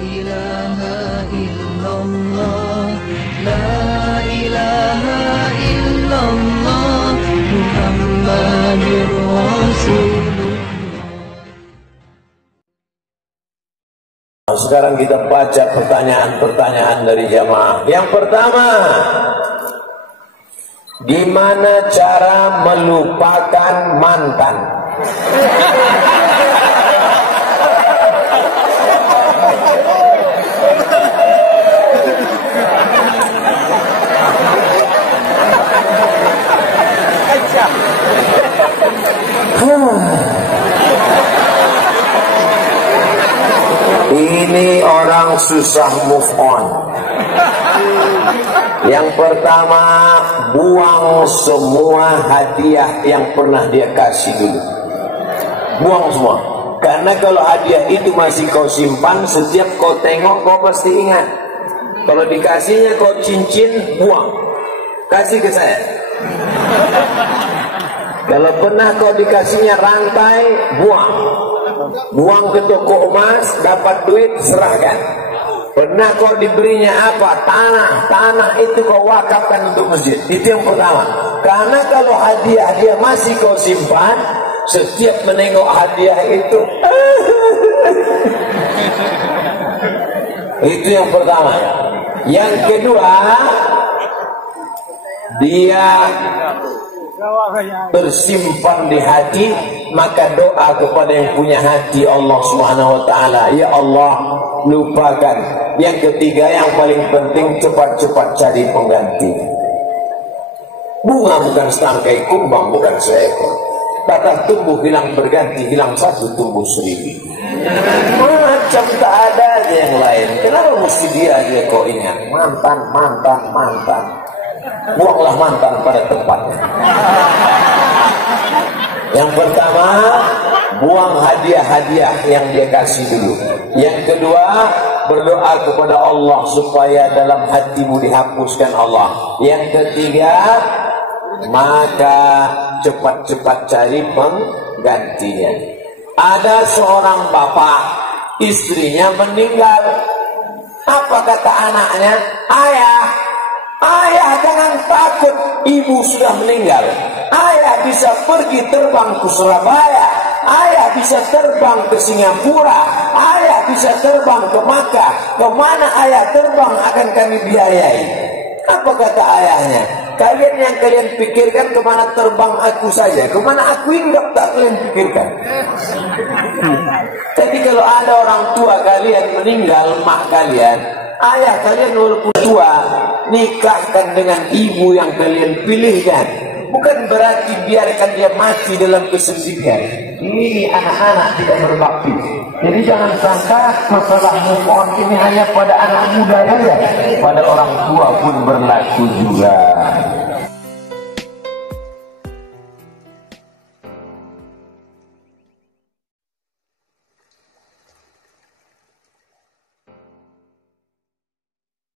ilaha illallah, la ilaha illallah, Muhammadur Rasulullah. Sekarang kita baca pertanyaan-pertanyaan dari jamaah. Yang pertama, gimana cara melupakan mantan? Ini orang susah move on. Yang pertama, buang semua hadiah yang pernah dia kasih dulu. Buang semua. Karena kalau hadiah itu masih kau simpan, setiap kau tengok kau pasti ingat. Kalau dikasihnya kau cincin, buang. Kasih ke saya. Kalau pernah kau dikasihnya rantai, buang. Buang ke toko emas, dapat duit, serahkan. Pernah kau diberinya apa? Tanah itu kau wakafkan untuk masjid. Itu yang pertama. Karena kalau hadiah dia masih kau simpan, setiap menengok hadiah itu itu yang pertama. Yang kedua, dia bersimpan di hati, maka doa kepada yang punya hati Allah Subhanahu wa taala, ya Allah, lupakan. Yang ketiga, yang paling penting, cepat-cepat cari pengganti. Bunga bukan setangkai, kumbang bukan seekor. Patah tumbuh hilang berganti, hilang satu tumbuh seribu. Macam tak ada aja yang lain. Kenapa mesti dia kau ingat? Mantan. Buanglah mantan pada tempatnya. Yang pertama, buang hadiah-hadiah yang dia kasih dulu. Yang kedua, berdoa kepada Allah supaya dalam hatimu dihapuskan Allah. Yang ketiga, maka cepat-cepat cari penggantinya. Ada seorang bapak, istrinya meninggal. Apa kata anaknya? Ayah jangan takut, ibu sudah meninggal. Ayah bisa pergi terbang ke Surabaya. Ayah bisa terbang ke Singapura. Ayah bisa terbang ke Makkah. Kemana ayah terbang akan kami biayai. Apa kata ayahnya? Kalian pikirkan kemana terbang aku saja. Kemana aku hinggap tak kalian pikirkan. Jadi kalau ada orang tua kalian meninggal, mak kalian, ayah kalian walaupun tua, nikahkan dengan ibu yang kalian pilihkan. Bukan berarti biarkan dia mati dalam kesedihan. Ini anak-anak tidak berbakti. Jadi jangan sangka masalah move on ini hanya pada anak muda saja. Pada orang tua pun berlaku juga.